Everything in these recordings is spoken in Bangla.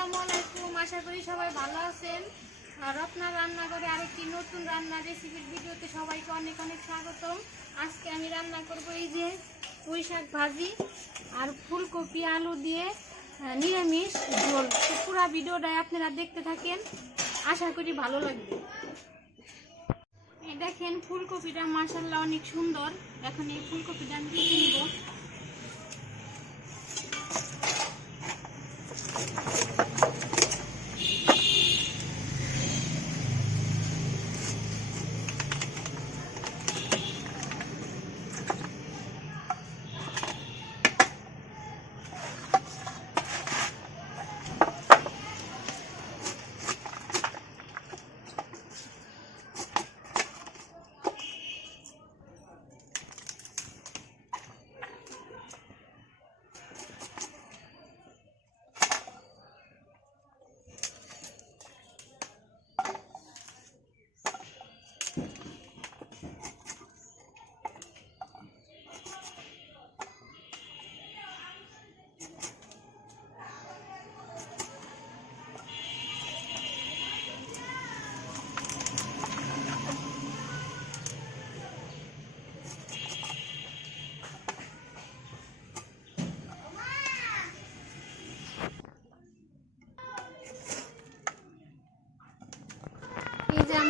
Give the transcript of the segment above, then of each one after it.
আসসালামু আলাইকুম। আশা করি সবাই ভালো আছেন। রত্না রান্নাঘরে আরেকটি নতুন রান্নার রেসিপির ভিডিওতে সবাইকে অনেক অনেক স্বাগতম। আজকে আমি রান্না করব এই যে পুঁই শাক ভাজি আর ফুলকপি, আলু দিয়ে নিরামিষ ঝোল। পুরো ভিডিওটাই আপনারা দেখতে থাকেন। আশা করি ভালো লাগবে। দেখেন, ফুলকপিটা মাসাল্লাহ অনেক সুন্দর। এখন এই ফুলকপিটা আমি কেটে নিব।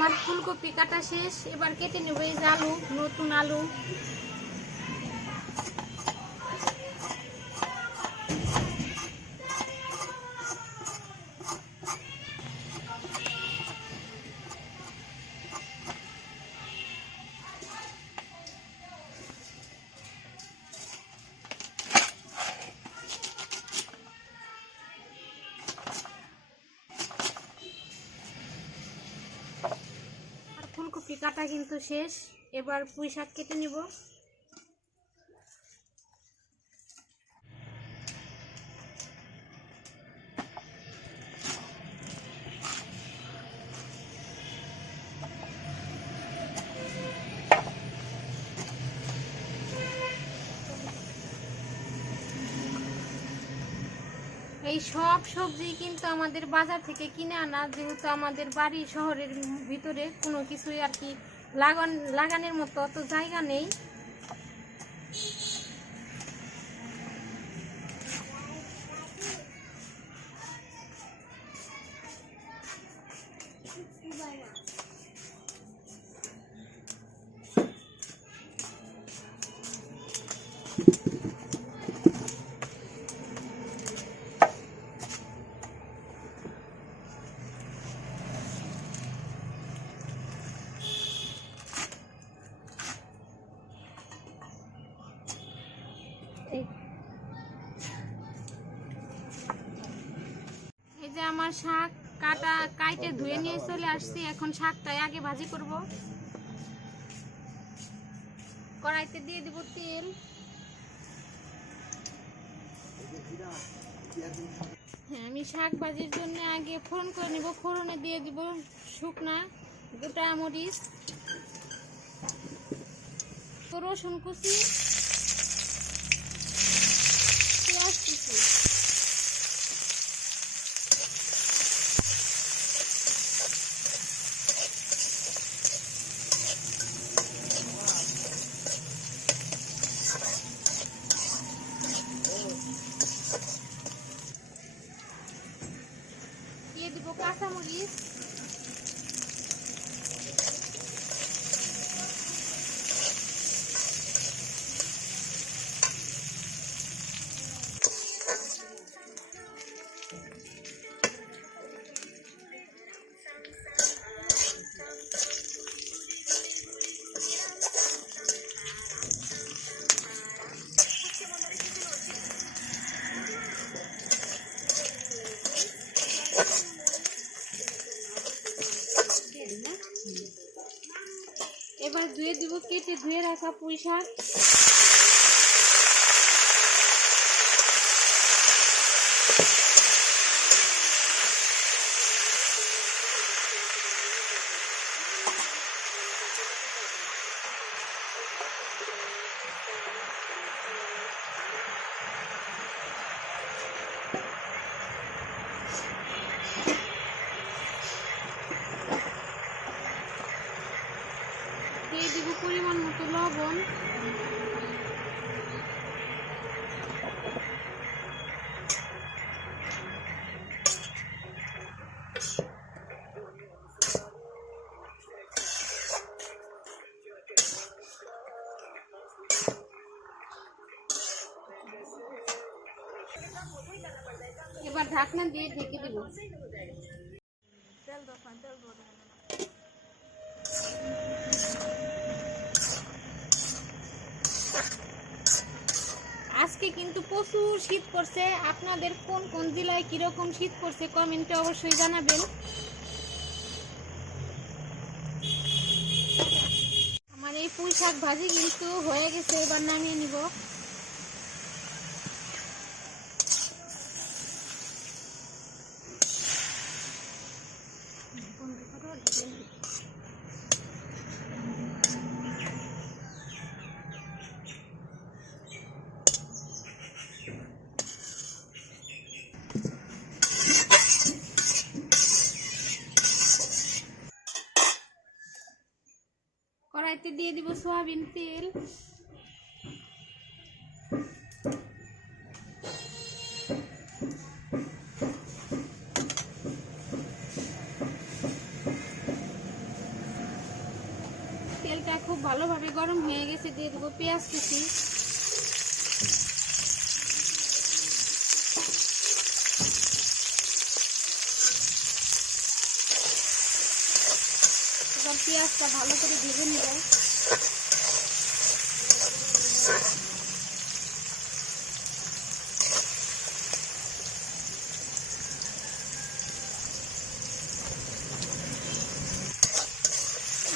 আমার ফুলকপি কাটা শেষ এবার কেটে নেব এই আলু নতুন আলু। কাটা কিন্তু শেষ। এবার পুঁই শাক কেটে নিব। এই সব সবজি কিন্তু আমাদের বাজার থেকে কিনে আনা, যেহেতু আমাদের বাড়ি শহরের ভিতরে কোনো কিছুই আর কি লাগান, লাগানোর মতো অত জায়গা নেই। এই কাইটে ধুয়ে নিয়ে চলে আসছি, এখন শাকটাই আগে ভাজি করব। কড়াইতে দিয়ে দিব তেল। হ্যাঁ আমি শাক ভাজির জন্য আগে ফোড়ন করে নেব, ফোড়নে দিয়ে দিব শুকনা গোটা মরিচ। রসুন কুচি। এবার ধুয়ে দিব কেটে ধুয়ে রাখা পুঁই শাক। ঢাকনা দিয়ে ঢেকে আজকে কিন্তু প্রচুর শীত পড়ছে। আপনাদের কোন কোন জেলায় কীরকম শীত পড়ছে কমেন্টে অবশ্যই জানাবেন। আমার এই পুঁই শাক ভাজি কিন্তু হয়ে গেছে, এবার নামিয়ে নিব। কড়াইতে দিয়ে দিব সয়াবিন তেল। তেলটা খুব ভালোভাবে গরম হয়ে গেছে, দিয়ে দেবো পেঁয়াজ কুচি এবার পেঁয়াজটা ভালো করে ভেজে নিব।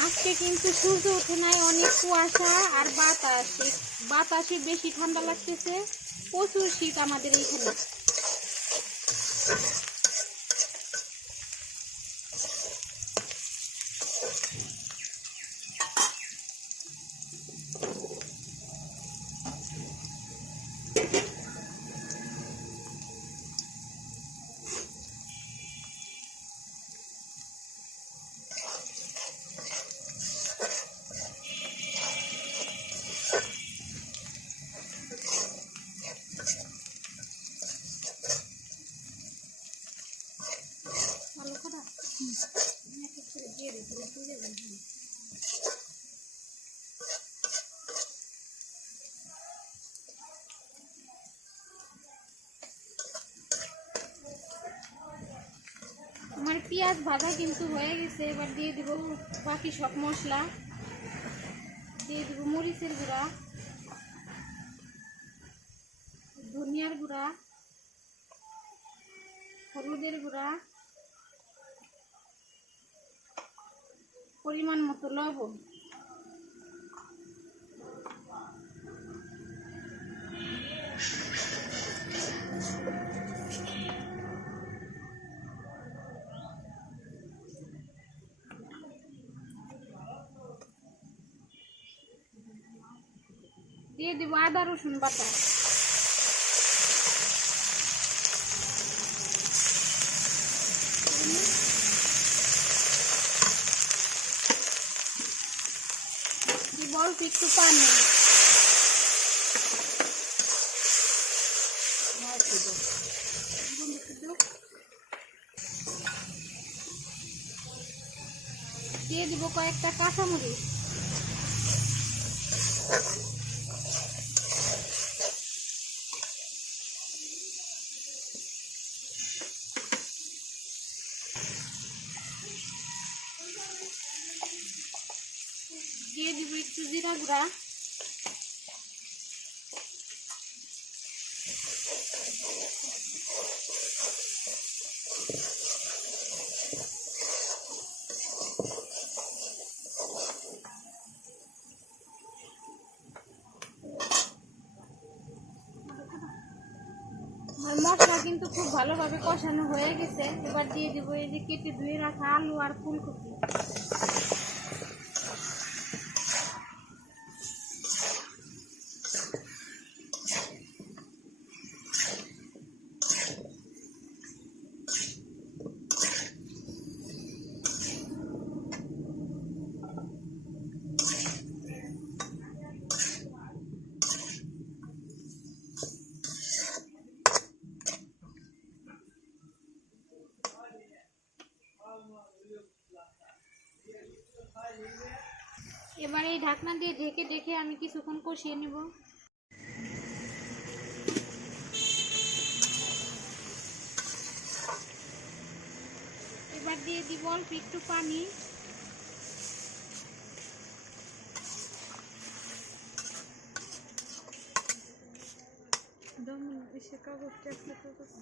আজকে কিন্তু সূর্য ওঠে নাই, অনেক কুয়াশা আর বাতাস। বাতাসে বেশি ঠান্ডা লাগতেছে। প্রচুর শীত আমাদের এইখানে। আমার পেঁয়াজ ভাজা কিন্তু হয়ে গেছে, এবার দিয়ে দিব বাকি সব মশলা। দিয়ে দিব মরিচের গুঁড়া, ধনিয়ার গুঁড়া, হলুদের গুঁড়া পরিমাণ মতো লবণ। দিয়ে দিব আদা রসুন বাটা। অল্প একটু পানি। দিয়ে দিব কয়েকটা কাঁচামরিচ দিয়ে দিব মশলা কিন্তু খুব ভালোভাবে কষানো হয়ে গেছে। এবার দিয়ে দিব এই যে কেটে ধুয়ে রাখা আলু আর ফুলকপি। এবার এই ঢাকনা দিয়ে ঢেকে ঢেকে আমি কিছুক্ষণ কষিয়ে নেব। এবার দিয়ে দিব অল্প একটু পানি।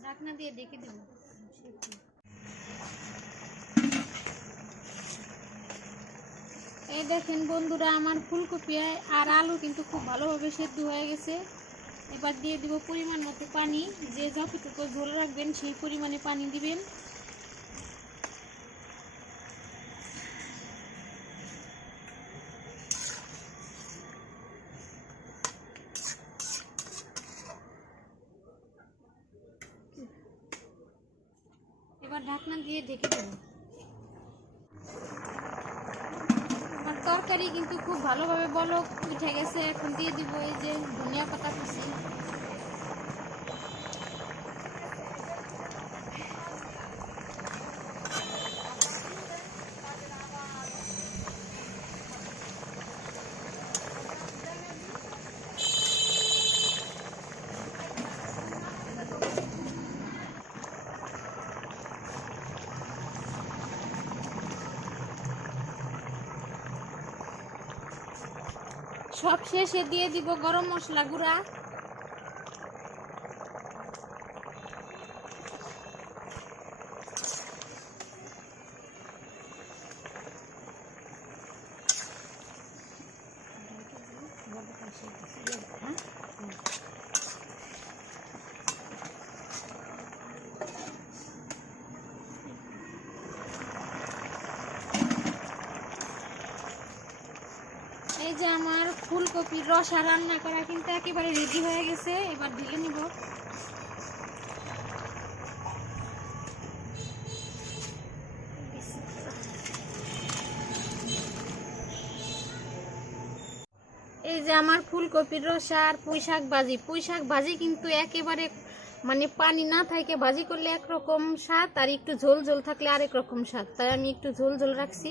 ঢাকনা দিয়ে ডেকে দেব। এই দেখেন বন্ধুরা, আমার ফুলকপি আর আলু কিন্তু খুব ভালোভাবে সেদ্ধ হয়ে গেছে। এবার দিয়ে দিব পরিমাণ মতো পানি। যে যতটুকু ঝোল রাখবেন, সেই পরিমাণে পানি দিবেন। এবার ঢাকনা দিয়ে ঢেকে দেব। তরকারি কিন্তু খুব ভালোভাবে বলো, উঠে গেছে। এখন দিয়ে দিব এই যে ধনিয়া পাতা কুচি। সব শেষে দিয়ে দিব গরম মশলা গুঁড়া। এই যে আমার ফুলকপির রসা রান্না করা কিন্তু একেবারে রেডি হয়ে গেছে, এবার ঢেলে নিব। এই যে আমার ফুলকপির রসা আর পুঁই শাক ভাজি। পুঁই শাক ভাজি কিন্তু একেবারে মানে পানি না থাকে, ভাজি করলে একরকম স্বাদ আর একটু ঝোল ঝোল থাকলে আরেক রকম স্বাদ। তাই আমি একটু ঝোল ঝোল রাখছি।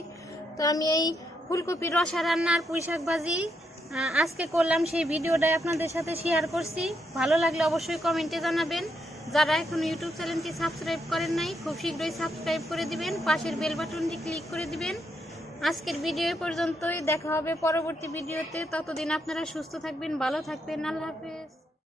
তো আমি এই ফুলকপির রসা রান্নার আর পুঁই শাক ভাজি আজকে করলাম সেই ভিডিওটাই আপনাদের সাথে শেয়ার করছি। ভালো লাগলে অবশ্যই কমেন্টে জানাবেন। যারা এখন ইউটিউব চ্যানেলটি সাবস্ক্রাইব করেন নাই, খুব শীঘ্রই সাবস্ক্রাইব করে দিবেন। পাশের বেল বাটনটি ক্লিক করে দিবেন। আজকের ভিডিও পর্যন্তই। দেখা হবে পরবর্তী ভিডিওতে ততদিন আপনারা সুস্থ থাকবেন, ভালো থাকবেন। আল্লাহ হাফেজ।